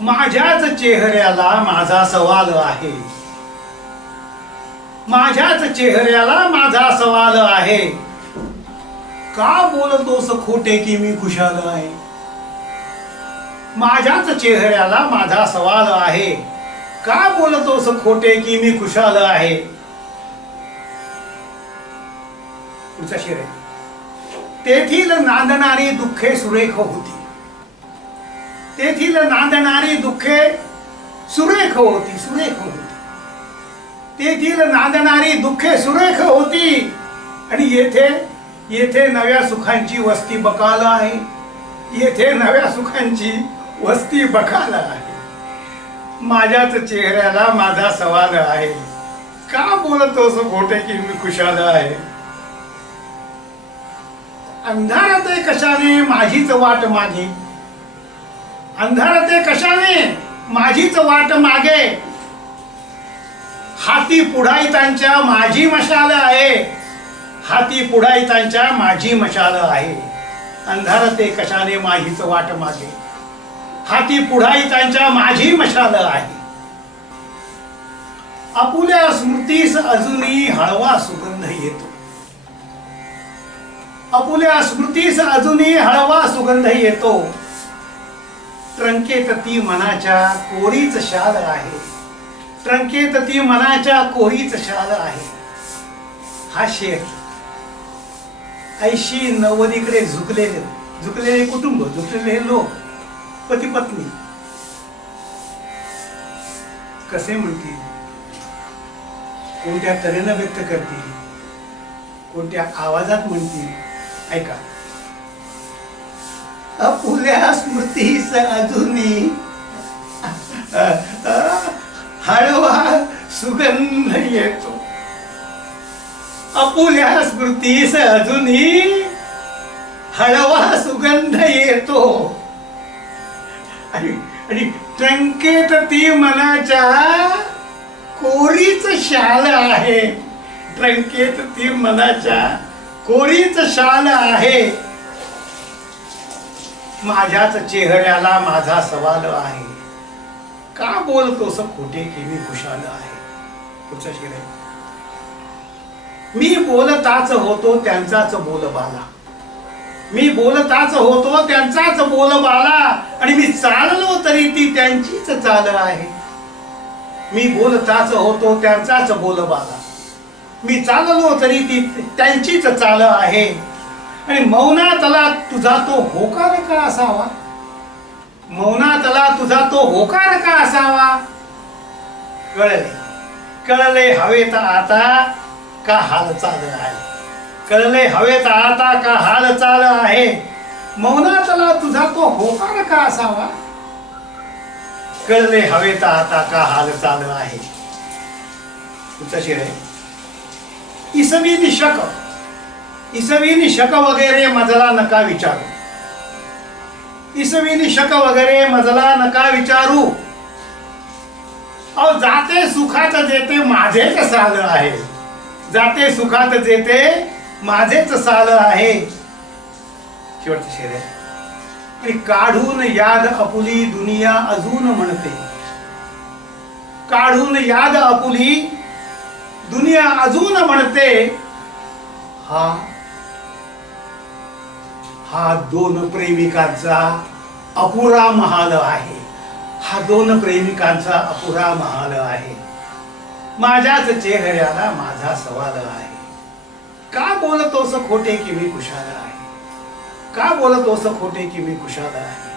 माझ्याच चेहऱ्याला माझा सवाल आहे. माझ्याच चेहऱ्याला माझा सवाल आहे. का बोलतोस खोटे की मी खुशाल आहे? माझ्याच चेहऱ्याला माझा सवाल आहे. का बोलतोस खोटे की मी खुशाल आहे? पुढचा शेर आहे. तेथील नांदणारी दुःखे सुरेख होती. तेथील नांदणारी दुःखे सुरेख होती सुरेख होती तेथील नांदणारी दुःखे सुरेख होती आणि येथे येथे नव्या सुखांची वस्ती बकाल आहे येथे नव्या सुखांची वस्ती बकाल आहे माझ्याच चेहऱ्याला माझा सवाल आहे का बोलतोस खोटे की मी कुशाल आहे अंधारात आहे कशाने माझीच वाट मागे अंधारात आहे कशाने? माझीच वाट मागे. हाती पुढाईतांच्या माझी मशाल आहे. हाती पुढाईतांच्या माझी मशाल आहे. अंधारात आहे कशाने माझीच वाट मागे? हाती पुढाईतांच्या माझी मशाल आहे. आपुल्या स्मृतीस अजूनही हळवा सुगंध येतो. आपुल्या स्मृतीस अजूनही हळवा सुगंध येतो. ट्रंकेत ती मनाच्या कोरीच शाल आहे. ट्रंकेत ती मनाच्या कोरीच शाल आहे. हा शेर. ऐशी नव्वदीकडे झुकलेले झुकलेले कुटुंब झुकलेले लोक पती पत्नी कसे म्हणतील? कोणत्या तऱ्हेनं व्यक्त करतील? कोणत्या आवाजात म्हणतील? ऐका. अपुल्या स्मृतीस अजूनही हळवा सुगंध येतो. अपुल्या स्मृतीस अजूनही हळवा सुगंध येतो. आणि आणि ती मनाच्या कोरीच शाल आहे. ट्रंकेत ती मनाच्या कोरीच शाल आहे. माझ्याच चेहऱ्याला माझा सवाल आहे. का बोलतोस खोटे की मी खुशाल आहे? पुढचा शेर आहे मी बोलताच होतो त्यांचाच बोलबाला. मी बोलताच होतो त्यांचाच बोलबाला. आणि मी चाललो तरी ती त्यांचीच चाल आहे. मी बोलताच होतो त्यांचाच बोलबाला. मी चाललो तरी ती त्यांचीच चाल आहे. आणि मौनातला तुझा तो होकार का असावा? मौनातला तुझा तो होकार का असावा? कळले. कळले हवेत आता का हाल चाल आहे? कळले हवेत आता का हाल चाल आहे? मौनातला तुझा तो होकार का असावा? कळले हवेत आता का हाल चाल आहे? तशी शेर इसवी निशक इसवी शक वगैरे मजला नका विचारू. इसवी शक वगैरे मजला नका विचारू. अहो जाते सुखात जेते माझेच साल आहे. जाते सुखात जेते माझेच साल आहे. शेवटचे शेर आणि काढून याद अपुली दुनिया अजून म्हणते. काढून याद अपुली दुनिया अजून म्हणते. हा हा दोन प्रेमिकांचा अपुरा महाल आहे. हा दोन प्रेमिकांचा अपुरा महाल आहे. माझ्याच चेहऱ्याला माझा सवाल आहे. का बोलतोस खोटे की मी कुशाल आहे? का बोलतोस खोटे की मी कुशाल आहे?